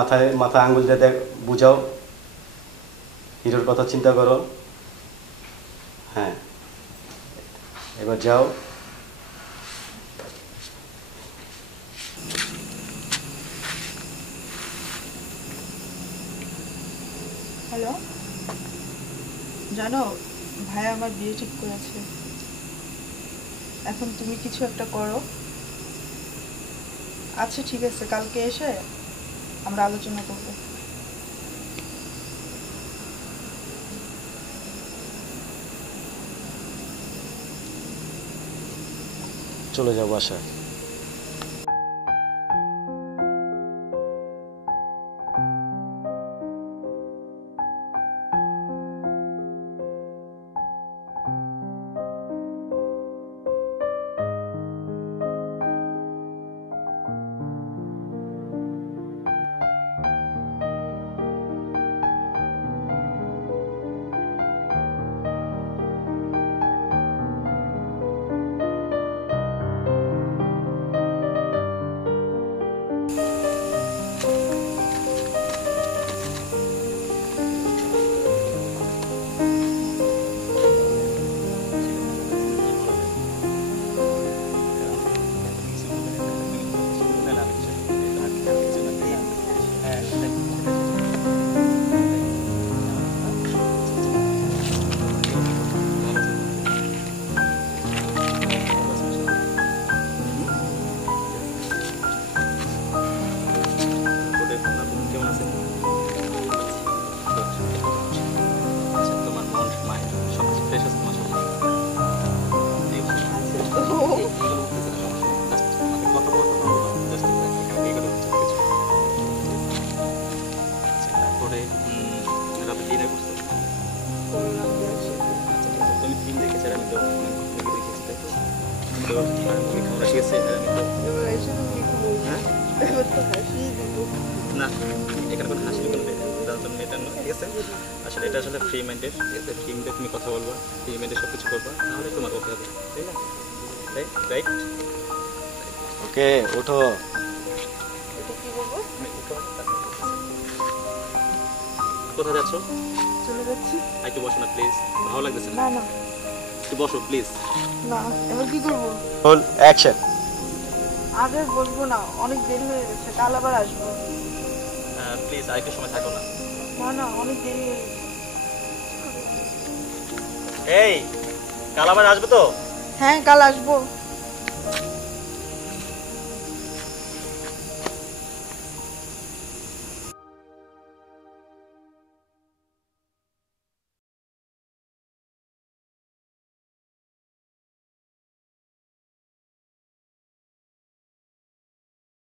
মাথায় মাথায় আঙ্গুল দিয়ে দেখ, বুঝাও, হিরোর কথা চিন্তা করো। হ্যাঁ, এবার যাও। হ্যালো, জানো ভাই আমার বিয়ে ঠিক করেছে। এখন তুমি কিছু একটা করো। আচ্ছা ঠিক আছে, কালকে এসে আমরা আলোচনা করব। চলে যাও বাসায়। না এখানে কোনো হাসি এটা নয়, ঠিক আছে? আসলে এটা আসলে ফ্রি মাইন্ডেড, ফ্রি মাইন্ডে তুমি কথা বলবা, ফ্রি মাইন্ডে সব কিছু করবা, তাহলে তোমার ওকে হবে, তাই না? রাইট? ওকে, ওঠো। কোথায় যাচ্ছ? চলে যাচ্ছি। একটু বসো না প্লিজ, ভালো লাগতেছে না না। না একটু বসো প্লিজ। না, এবার কি করবো? Roll action. আগে বলবো না, অনেক দেরি হয়ে গেছে, কাল আবার আসবো। প্লিজ আরেকটু সময় থাকো না। না না, অনেক দেরি হয়ে গেছে। এই কাল আবার আসবে তো? হ্যাঁ, কাল আসবো।